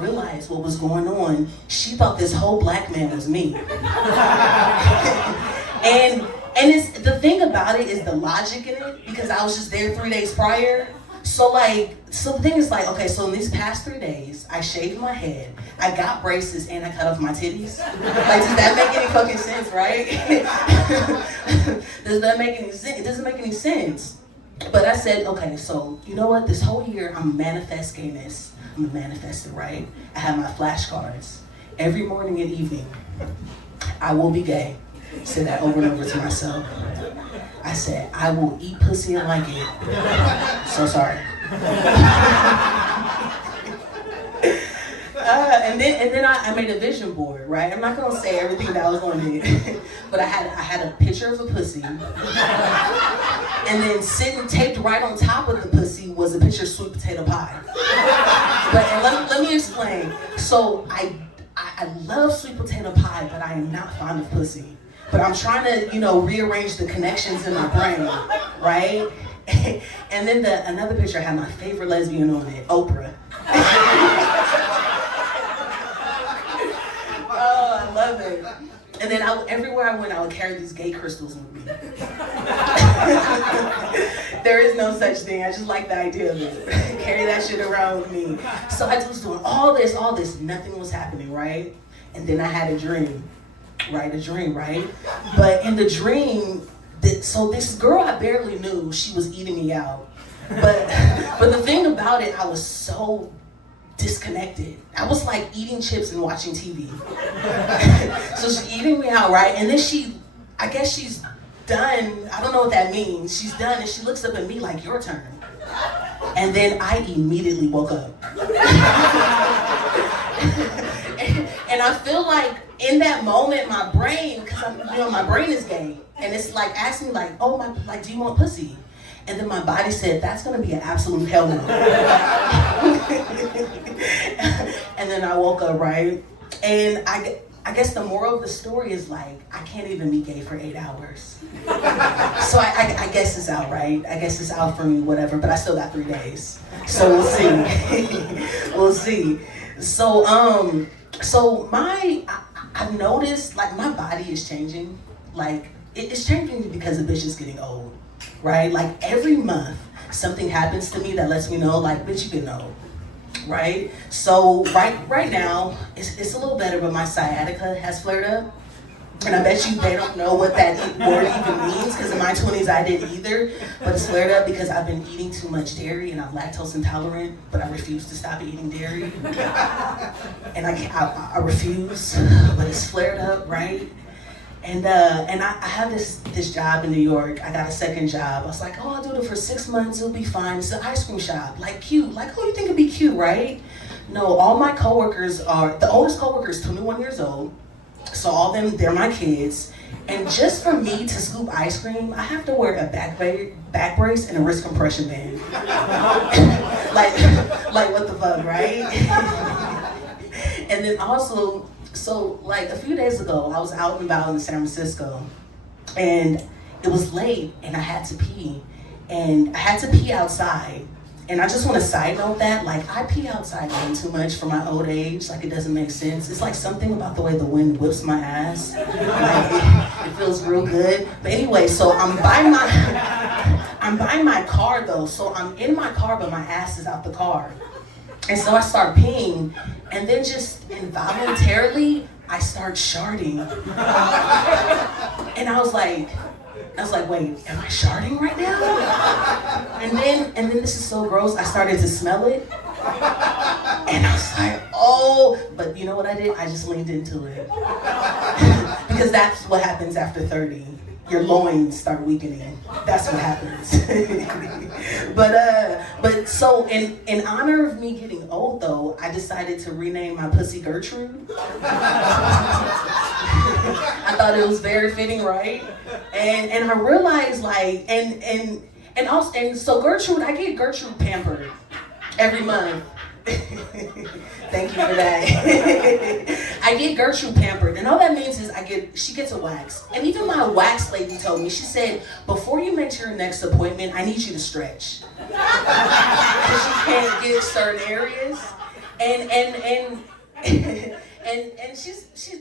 realized what was going on. She thought this whole black man was me. And it's, the thing about it is the logic in it, because I was just there 3 days prior. So the thing is okay, so in these past 3 days, I shaved my head, I got braces, and I cut off my titties. Does that make any fucking sense, right? Does that make any sense? It doesn't make any sense. But I said, okay, so you know what? This whole year, I'm manifesting this. I'm gonna manifest it, right? I have my flashcards. Every morning and evening, I will be gay. Say that over and over to myself. I said, I will eat pussy and like it. So sorry. And then I made a vision board, right? I'm not gonna say everything that I was gonna do, but I had a picture of a pussy, and then sitting taped right on top of the pussy was a picture of sweet potato pie. But let me explain. So I love sweet potato pie, but I am not fond of pussy. But I'm trying to, rearrange the connections in my brain, right? And then another picture had my favorite lesbian on it, Oprah. Oh, I love it. And then everywhere I went, I would carry these gay crystals with me. There is no such thing. I just like the idea of it. Carry that shit around with me. So I was doing all this. Nothing was happening, right? And then I had a dream. Right? But in the dream, so this girl I barely knew, she was eating me out. But the thing about it, I was so disconnected. I was like eating chips and watching TV. So she's eating me out, right? And then I guess she's done. I don't know what that means. She's done, and she looks up at me like, your turn. And then I immediately woke up. And I feel like in that moment, my brain, because my brain is gay, and it's like asking me do you want pussy? And then my body said, that's gonna be an absolute hell no. And then I woke up, right? And I guess the moral of the story is I can't even be gay for 8 hours. So I guess it's out, right? I guess it's out for me, whatever, but I still got 3 days. So we'll see. We'll see. So I've noticed my body is changing. It's changing because the bitch is getting old, right? Every month something happens to me that lets me know bitch, you getting old, right? So right now it's a little better, but my sciatica has flared up. And I bet you they don't know what that word even means, because in my 20s I didn't either. But it's flared up because I've been eating too much dairy and I'm lactose intolerant, but I refuse to stop eating dairy. And I refuse, but it's flared up, right? And I have this job in New York. I got a second job. I was like, I'll do it for 6 months, it'll be fine. It's an ice cream shop, cute. You think it'd be cute, right? No, all my coworkers the oldest coworker is 21 years old. So all them, they're my kids. And just for me to scoop ice cream, I have to wear a back brace and a wrist compression band. like what the fuck, right? And then also, so a few days ago, I was out and about in San Francisco, and it was late, and I had to pee. And I had to pee outside. And I just want to side note that, I pee outside way too much for my old age. It doesn't make sense. It's something about the way the wind whips my ass. It feels real good. But anyway, so I'm by my car though. So I'm in my car, but my ass is out the car. And so I start peeing, and then just involuntarily, I start sharding. And I was like, wait, am I sharding right now? And then this is so gross, I started to smell it. And I was like, oh, but you know what I did? I just leaned into it. Because that's what happens after 30. Your loins start weakening. That's what happens. But so in honor of me getting old though, I decided to rename my pussy Gertrude. I thought it was very fitting, right? And I realized and so Gertrude, I get Gertrude pampered every month. Thank you for that. I get Gertrude pampered, and all that means is she gets a wax. And even my wax lady told me, she said, before you make your next appointment, I need you to stretch. Because she can't get certain areas. and and she's